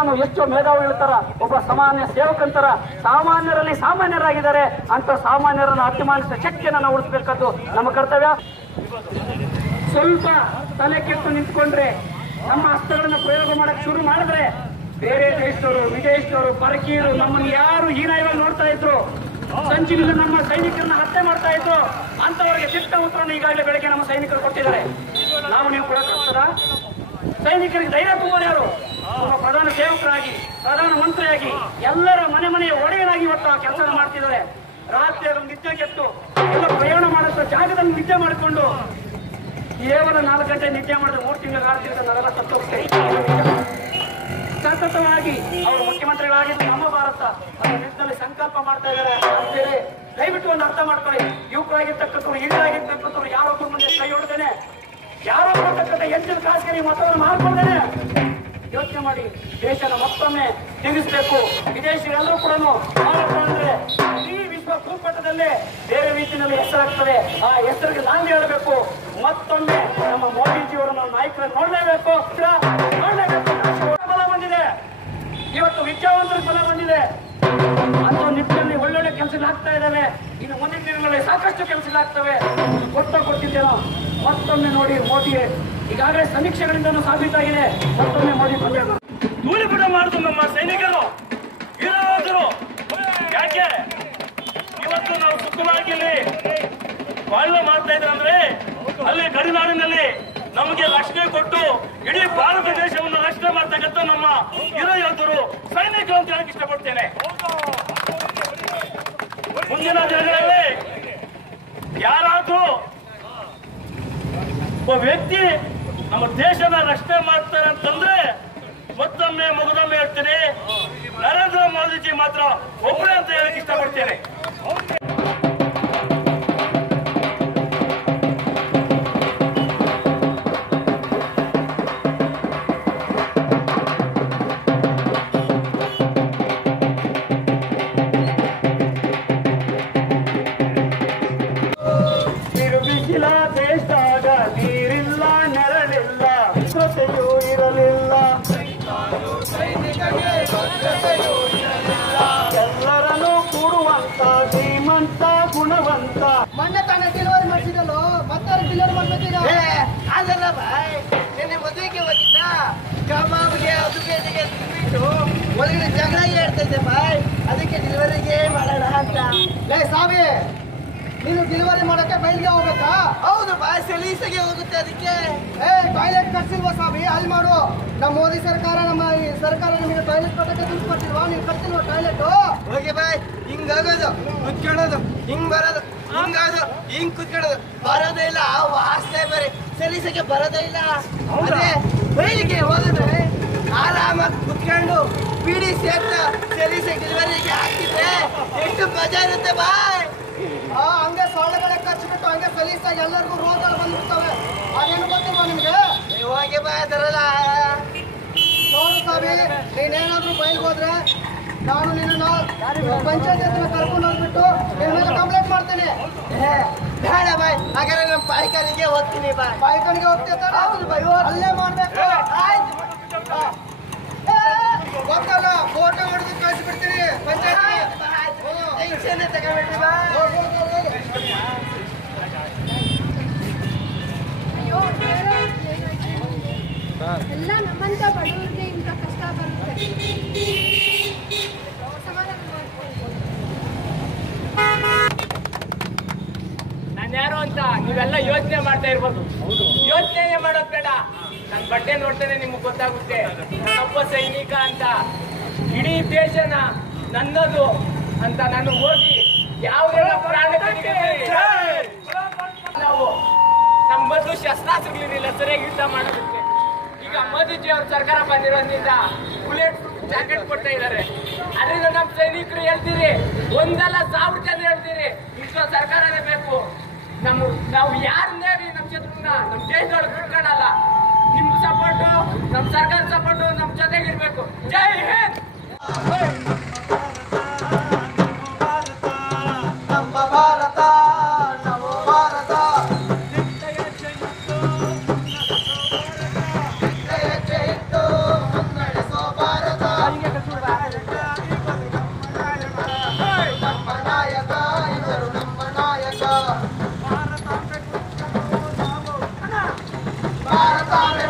ಅವರು ಎಷ್ಟು ಎಷ್ಟೋ ಹೇಳ್ತಾರ ತರ ಒಬ್ಬ ಸಾಮಾನ್ಯ ಸೇವಕಂತರ, ಸಾಮಾನ್ಯರಲ್ಲಿ ಸಾಮಾನ್ಯರಾಗಿದ್ದಾರೆ, ಅಂತ ಸಾಮಾನ್ಯರನ್ನು ಅತಿಮಾನಿಸಿದ ಶಕ್ತಿಯನ್ನು ನಾವು ಉಳಿಸಬೇಕಾದ್ದು ನಮ್ಮ ಕರ್ತವ್ಯ. ಸ್ವಲ್ಪ ತಲೆ ಕೆಟ್ಟು ನಿಂತ್ಕೊಂಡ್ರೆ ನಮ್ಮ ಅಸ್ತ್ರಗಳನ್ನು ಪ್ರಯೋಗ ಮಾಡಕ್ ಶುರು ಮಾಡಿದ್ರೆ ಬೇರೆ ದೇಶದವರು, ವಿದೇಶದವರು ಪರಕೀಯರು ನಮ್ಮನ್ನು ಯಾರು ಹೀನಾಯವಾಗಿ ನೋಡ್ತಾ ಇದ್ರು? ಸಂಚಿನಿಂದ ನಮ್ಮ ಸೈನಿಕರನ್ನ ಹತ್ಯೆ ಮಾಡ್ತಾ ಇದ್ರು? ಅಂತವರಿಗೆ ಶಿಷ್ಟ ಉತ್ತರವನ್ನು ಈಗಾಗಲೇ ಬೆಳಗ್ಗೆ ನಮ್ಮ ಸೈನಿಕರು ಕೊಟ್ಟಿದ್ದಾರೆ. ನಾವು ನೀವು ಕೊಡಕ್ಕಾಗ್ತದ? ಸೈನಿಕರಿಗೆ ಧೈರ್ಯ ತುಂಬೋರು ಯಾರು? ಒಬ್ಬ ಪ್ರಧಾನ ಸೇವಕರಾಗಿ, ಪ್ರಧಾನ ಮಂತ್ರಿಯಾಗಿ ಎಲ್ಲರ ಮನೆ ಮನೆಯ ಒಡೆಯನಾಗಿ ಇವತ್ತು ಆ ಕೆಲಸ ಮಾಡ್ತಿದ್ದಾರೆ. ರಾತ್ರಿ ಅದನ್ನು ನಿದ್ದೆ ಕೆಟ್ಟು ಎಲ್ಲ ಪ್ರಯಾಣ ಮಾಡುತ್ತ ಜಾಗದಲ್ಲಿ ನಿದ್ದೆ ಮಾಡಿಕೊಂಡು ಕೇವಲ ನಾಲ್ಕು ಗಂಟೆ ನಿದ್ದೆ ಮಾಡಿದ್ರೆ ಮೂರು ತಿಂಗಳು ಆರು ತಿಂಗಳು ಸತತವಾಗಿ ಅವರು ಮುಖ್ಯಮಂತ್ರಿಗಳಾಗಿದ್ದು ನಮ್ಮ ಭಾರತ ಅದರ ನಿಟ್ಟಿನಲ್ಲಿ ಸಂಕಲ್ಪ ಮಾಡ್ತಾ ಇದ್ದಾರೆ. ಅಂತೇಳಿ ದಯವಿಟ್ಟು ಒಂದು ಅರ್ಥ ಮಾಡ್ಕೊಳ್ಳಿ. ಯುವಕರಾಗಿರ್ತಕ್ಕಂಥವ್ರು, ಹಿರಿಯರಾಗಿರ್ತಕ್ಕಂಥವ್ರು ಯಾರೊಬ್ಬರ ಮುಂದೆ ಕೈ ಯಾರೋ ಕೊಡ್ತಕ್ಕಂಥ ಹೆಚ್ಚಿನ ಖಾಸಗಿ ಮತವನ್ನು ಮಾಡ್ಕೊಳ್ದೇನೆ ಯೋಚನೆ ಮಾಡಿ ದೇಶನ ಮತ್ತೊಮ್ಮೆ ತಿರುಗಿಸಬೇಕು. ವಿದೇಶಿಗಳೆಲ್ಲರೂ ಕೂಡ ಭಾರತ ಅಂದ್ರೆ ಇಡೀ ವಿಶ್ವ ಭೂಪಟದಲ್ಲೇ ಬೇರೆ ರೀತಿಯಲ್ಲಿ ಹೆಸರಾಗ್ತದೆ. ಆ ಹೆಸರಿಗೆ ನಾಂದಿ ಹೇಳಬೇಕು ಮತ್ತೊಮ್ಮೆ ನಮ್ಮ ಮೋದಿಜಿಯವರು ನಾಯಕರನ್ನು ನೋಡಲೇಬೇಕು. ನೋಡಲೇಬೇಕು. ಬಲ ಬಂದಿದೆ. ಇವತ್ತು ವಿದ್ಯಾವಂತರ ಬಲ ಬಂದಿದೆ. ಅನ್ನೋ ನಿಟ್ಟಿನಲ್ಲಿ ಒಳ್ಳೊಳ್ಳೆ ಕೆಲಸಗಳಾಗ್ತಾ ಇದ್ದಾವೆ. ಇನ್ನು ಮುಂದಿನ ದಿನಗಳಲ್ಲಿ ಸಾಕಷ್ಟು ಕೆಲಸಗಳಾಗ್ತವೆ ಕೊಟ್ಟ ಕೊಟ್ಟಿದ್ದೇನೋ ಮತ್ತೊಮ್ಮೆ ನೋಡಿ ಮೋದಿ ಈಗಾಗಲೇ ಸಮೀಕ್ಷೆಗಳಿಂದ ಸಾಬೀತಾಗಿದೆ. ಮತ್ತೊಮ್ಮೆ ಮೋದಿ. ಬಿಡ ಮಾಡುದು ನಮ್ಮ ಸೈನಿಕರು ವೀರಯೋಧರು ಯಾಕೆ? ಇವತ್ತು ನಾವು ಸುಖವಾಗಿ ಇಲ್ಲಿ ಬಾಳ್ವೆ ಮಾಡ್ತಾ ಇದ್ರೆ ಅಂದ್ರೆ, ಅಲ್ಲಿ ಗಡಿನಾಡಿನಲ್ಲಿ ನಮಗೆ ರಕ್ಷಣೆ ಕೊಟ್ಟು ಇಡೀ ಭಾರತ ದೇಶವನ್ನು ರಕ್ಷಣೆ ಮಾಡ್ತಕ್ಕಂಥ ನಮ್ಮ ಯೋಧರು, ಸೈನಿಕರು ಅಂತ ಹೇಳಕ್ ಇಷ್ಟಪಡ್ತೇನೆ. ಮುಂದಿನ ದಿನಗಳಲ್ಲಿ ಯಾರಾದ್ರೂ ಒಬ್ಬ ವ್ಯಕ್ತಿ ನಮ್ಮ ದೇಶದ ರಕ್ಷಣೆ ಮಾಡ್ತಾರೆ ಅಂತಂದ್ರೆ ಮತ್ತೊಮ್ಮೆ ಮಗದೊಮ್ಮೆ ಹೇಳ್ತೀನಿ, ನರೇಂದ್ರ ಮೋದಿಜಿ ಮಾತ್ರ ಒಬ್ಬರೇ ಅಂತ ಹೇಳಕ್ ಇಷ್ಟಪಡ್ತೇನೆ. ಎಲ್ಲರನ್ನೂ ಕೂಡುವಂತ ಶ್ರೀಮಂತ ಗುಣವಂತ. ಮೊನ್ನೆ ತಾನೇ ಡೆಲಿವರಿ ಮಾಡಿಸಿದಲ್ಲ ಮತ್ತೆ ಡೆಲಿವರಿ ಮಾಡ್ಬೇಕೀಗ ಅದಲ್ಲ ಬಾಯ್. ನಿನ್ನೆ ಮದುವೆಗೆ ಹೋಗಿದ್ದ ಕಬಾಬ್ಗೆ ಅದಕ್ಕೆ ಇದಕ್ಕೆ ತಿಂದ್ಬಿಟ್ಟು ಒಳಗಡೆ ಜಗಳ ಹೇಳ್ತಾ ಇದ್ದೆ ಬಾಯ್. ಅದಕ್ಕೆ ಡೆಲಿವರಿಗೆ ಮಾಡೋಣ ಅಂತ. ಲೇ ಸಾವಿ ನೀನು ಡೆಲಿವರಿ ಮಾಡಕ್ಕೆ ಬೈಲ್ಗೆ ಹೋಗ್ಬೇಕಾ? ಹೌದು ಬಾಯ್ ಸಲೀಸಗೆ ಹೋಗುತ್ತೆ ಅದಕ್ಕೆ. ಏ ಟಾಯ್ಲೆಟ್ ಕಟ್ಸಿಲ್ವಾ ಸ್ವಾಮಿ? ಅಲ್ಲಿ ಮಾಡು. ನಮ್ಮ ಮೋದಿ ಸರ್ಕಾರ ನಮ್ಮ ಈ ಸರ್ಕಾರ ನಿಮಗೆ ಟಾಯ್ಲೆಟ್ ಕಟ್ಟಕ್ಕೆ ದುಡ್ಡು ಕೊಟ್ಟಿಲ್ವಾ? ನೀವು ಕಟ್ತಿಲ್ವ ಟಾಯ್ಲೆಟ್ ಹೋಗಿ ಬಾಯ್. ಹಿಂಗಾಗೋದು ಕುತ್ಕೊಳ್ಳೋದು ಹಿಂಗ್ ಬರೋದು ಹಿಂಗಾಗೋದು ಹಿಂಗ್ ಕುತ್ಕೊಳ್ಳೋದು. ಬರೋದೇ ಇಲ್ಲ ವಾಸನೆ ಬೇರೆ. ಸಲೀಸಾಗೆ ಬರೋದೇ ಇಲ್ಲ. ಅದೇ ಬೈಲಿಗೆ ಹೋಗಿದ್ರೆ ಆರಾಮಾಗಿ ಕುತ್ಕೊಂಡು ಬಿಡಿ ಸೇರ್ತಾ ಸಲೀಸೆ ಡೆಲಿವರಿಗೆ ಹಾಕಿದ್ರೆ ಎಷ್ಟು ಮಜಾ ಇರುತ್ತೆ ಬಾಯ್. ಸೊಳ್ಳೆಗಳೇ ಬಿಟ್ಟು ಹಂಗೆ ಸಲೀಸಾಗಿ ಎಲ್ಲರಿಗೂ ರೋಗಗಳು ಬಂದ್ಬಿಡ್ತವೆ. ಅದೇನು ಗೊತ್ತಿಲ್ವಾ ನಿಮ್ಗೆ? ಹೋಗಿ ಅದರಲ್ಲ. ನೋಡು ಸ್ವಾಮಿ ನೀನೇನಾದ್ರೂ ಬೈಲ್ಗೆ ಹೋದ್ರೆ ನಾನು ನಿನ್ನ ಪಂಚಾಯತ್ ಹತ್ರ ಕರ್ಕೊಂಡು ಹೋಗ್ಬಿಟ್ಟು ನಿನ್ನ ಮೇಲೆ ಕಂಪ್ಲೇಂಟ್ ಮಾಡ್ತೀನಿ. ಬೇಡ ಬಾಯ್. ಹಾಗಾದ್ರೆ ನಮ್ಮ ಪಾಯ್ಕನಿಗೆ ಹೋಗ್ತೀನಿ ಬಾಯ್. ಪಾಯ್ಕನಿಗೆ ಹೋಗ್ತಿರ್ತಾರೆ ಹೌದು ಬಾಯ್ ಅಲ್ಲೇ ಮಾಡ್ಬೇಕು. ಆಯ್ತು. ಗೊತ್ತಲ್ಲ ಫೋಟೋ ಹೊಡೆದು ಕಳಿಸ್ಬಿಡ್ತೀನಿ ಪಂಚಾಯತ್ ಟೆನ್ಷನ್ ಎಲ್ಲ ನಮ್ಮಂತ ಬಡವರಿಗೆ ಇಂಥ ಕಷ್ಟ ಬರುತ್ತೆ. ನಾನು ಯಾರು ಅಂತ ನೀವೆಲ್ಲ ಯೋಚನೆ ಮಾಡ್ತಾ ಇರ್ಬೋದು. ಯೋಚನೆ ಮಾಡೋದ್ ಬೇಡ. ನನ್ ಬಟ್ಟೆ ನೋಡ್ತೇನೆ ನಿಮ್ಗೆ ಗೊತ್ತಾಗುತ್ತೆ. ಒಬ್ಬ ಸೈನಿಕ ಅಂತ. ಇಡೀ ದೇಶನ ನನ್ನದು. ಅಂತ ನಾನು ಹೋಗಿ ತೆಗೆದಿದ್ದೇನೆ. ನಾವು ನಮ್ಮ ಮೊದಲು ಶಸ್ತ್ರಾಸ್ತ್ರಗಳಿರಲಿಲ್ಲ, ಸರಿಯಾಗಿ ಯುದ್ಧ ಮಾಡೋದಕ್ಕೆ. ಈಗ ಮೋದಿಜಿ ಅವ್ರ ಸರ್ಕಾರ ಬಂದಿರೋದ್ರಿಂದ ಬುಲೆಟ್ ಜಾಕೆಟ್ ಕೊಡ್ತಾ ಇದ್ದಾರೆ. ಅದರಿಂದ ನಮ್ಮ ಸೈನಿಕರು ಹೇಳ್ತೀರಿ, ಒಂದಲ್ಲ ಸಾವಿರ ಜನ ಹೇಳ್ತೀರಿ ಇಷ್ಟೋ ಸರ್ಕಾರನೇ ಬೇಕು ನಮ್ಮ, ನಾವು ಯಾರನ್ನೇ ನಮ್ಮ ಶತ್ರುನ, ನಮ್ಮ ದೇಶದೊಳಗೆ ಕುಟ್ಕೊಳ್ಳಲ್ಲ ನಿಮ್ ಸಪೋರ್ಟು ನಮ್ಮ ಸರ್ಕಾರ ಸಪೋರ್ಟು ನಮ್ಮ ಜೊತೆಗಿರ್ಬೇಕು ಜೈ ಹಿಂದ್! ತಾನೆ